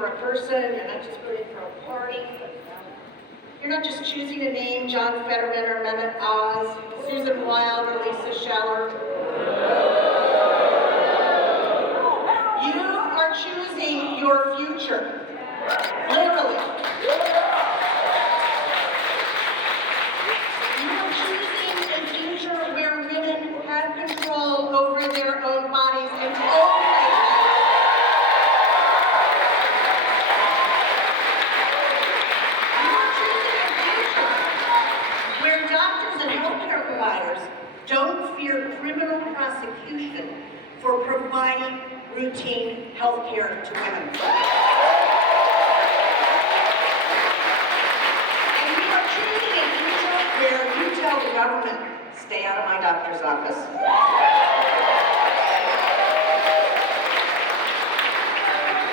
for a person, you're not just voting for a party. You're not just choosing a name, John Fetterman or Mehmet Oz, Susan Wild or Lisa Scheller. You are choosing your future, literally. You are choosing a future where women have control over their own bodies and own don't fear criminal prosecution for providing routine health care to women. And we are choosing a future where you tell the government, stay out of my doctor's office.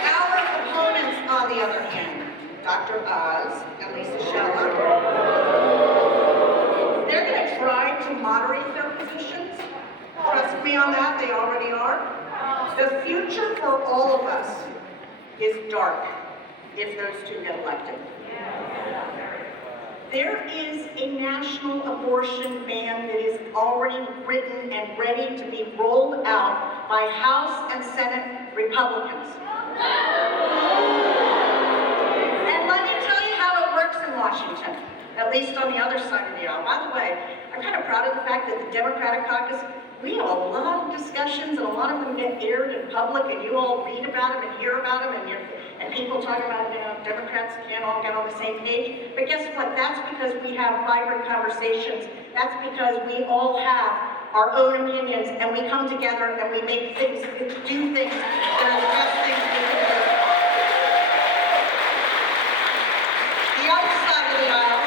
Our opponents, on the other hand, Dr. Oz and Lisa Scheller, they're going to try to moderate their positions. Trust me on that, they already are. The future for all of us is dark if those two get elected. There is a national abortion ban that is already written and ready to be rolled out by House and Senate Republicans. And let me tell you how it works in Washington. At least on the other side of the aisle. By the way, I'm kind of proud of the fact that the Democratic caucus, we have a lot of discussions and a lot of them get aired in public and you all read about them and hear about them and people talk about, Democrats can't all get on the same page. But guess what? That's because we have vibrant conversations. That's because we all have our own opinions and we come together and we make things, do things that are the best things we can do. The other side of the aisle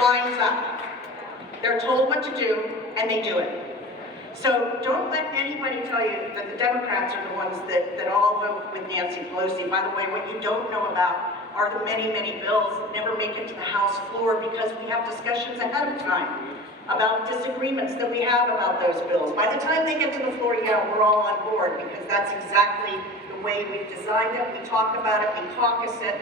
lines up. They're told what to do, and they do it. So don't let anybody tell you that the Democrats are the ones that all vote with Nancy Pelosi. By the way, what you don't know about are the many, many bills that never make it to the House floor because we have discussions ahead of time about disagreements that we have about those bills. By the time they get to the floor, yeah, we're all on board because that's exactly the way we've designed it. We talk about it, we caucus it.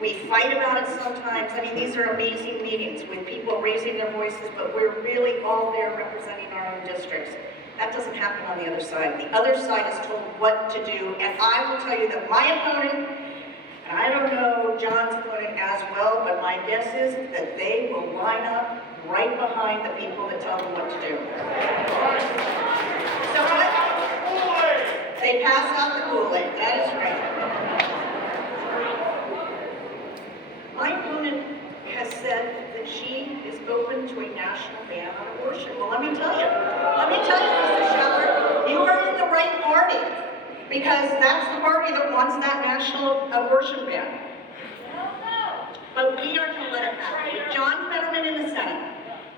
We fight about it sometimes. I mean, these are amazing meetings with people raising their voices, but we're really all there representing our own districts. That doesn't happen on the other side. The other side is told what to do, and I will tell you that my opponent, and I don't know John's opponent as well, but my guess is that they will line up right behind the people that tell them what to do. So they pass out the Kool-Aid, that is right. My opponent has said that she is open to a national ban on abortion. Well, let me tell you, Mr. Scheller, you are in the right party because that's the party that wants that national abortion ban. But we are going to let it happen. With John Fetterman in the Senate,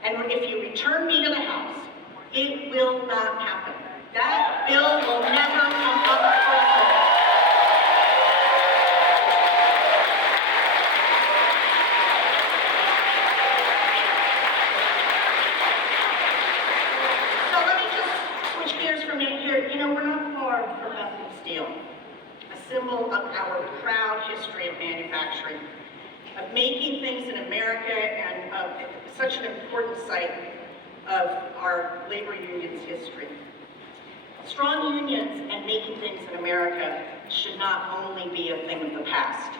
and if you return me to the House, it will not happen. That bill will never come up for a vote. We're not far from Bethlehem Steel, a symbol of our proud history of manufacturing, of making things in America, and of such an important site of our labor union's history. Strong unions and making things in America should not only be a thing of the past.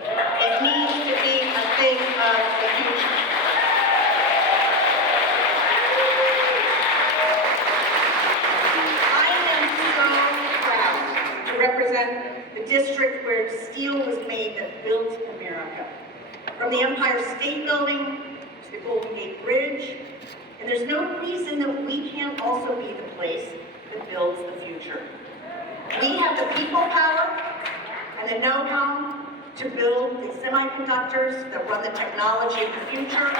It needs to be a thing of the future. Represent the district where steel was made that built America. From the Empire State Building to the Golden Gate Bridge, and there's no reason that we can't also be the place that builds the future. We have the people power and the know-how to build the semiconductors that run the technology of the future, and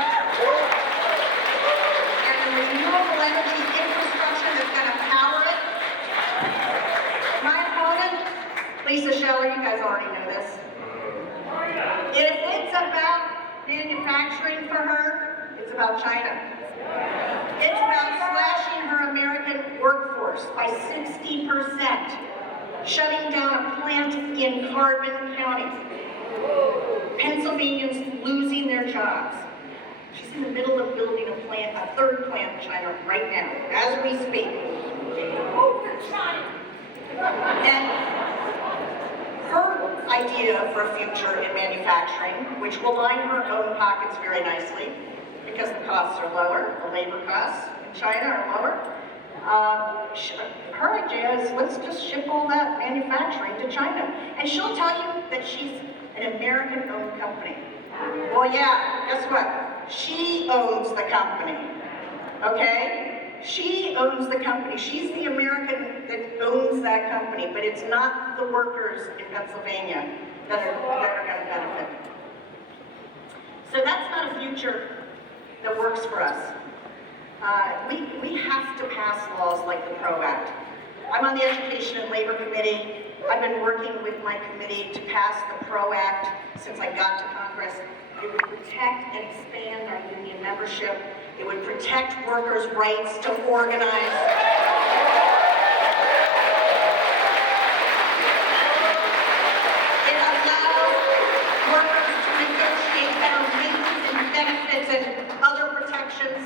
the renewable energy infrastructure that's going to power it. Lisa Scheller, you guys already know this. If it's about manufacturing for her, it's about China. It's about slashing her American workforce by 60%. shutting down a plant in Carbon County. Pennsylvanians losing their jobs. She's in the middle of building a third plant in China right now, as we speak. And her idea for a future in manufacturing, which will line her own pockets very nicely, because the costs are lower, the labor costs in China are lower. Her idea is, let's just ship all that manufacturing to China. And she'll tell you that she's an American-owned company. Well, yeah, guess what? She owns the company, okay? She owns the company. She's the American that owns that company, but it's not the workers in Pennsylvania that are going to benefit. So that's not a future that works for us. We have to pass laws like the PRO Act. I'm on the Education and Labor Committee. I've been working with my committee to pass the PRO Act since I got to Congress. It would protect and expand our union membership. It would protect workers' rights to organize. It allows workers to negotiate better wages and benefits and other protections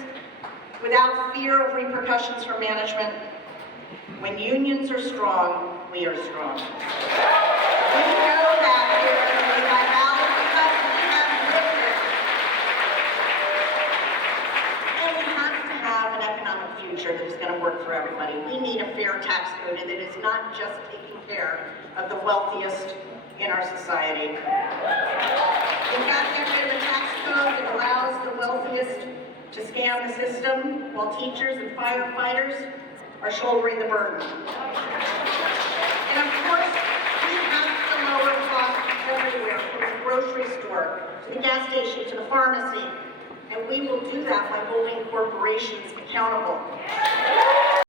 without fear of repercussions from management. When unions are strong, we are strong. We know that here in my house because we have lived it. And we have to have an economic future that is going to work for everybody. We need a fair tax code that is not just taking care of the wealthiest in our society. We've got to get rid of the tax code that allows the wealthiest to scam the system while teachers and firefighters are shouldering the burden. And of course, we have to lower costs everywhere, from the grocery store, to the gas station, to the pharmacy. And we will do that by holding corporations accountable.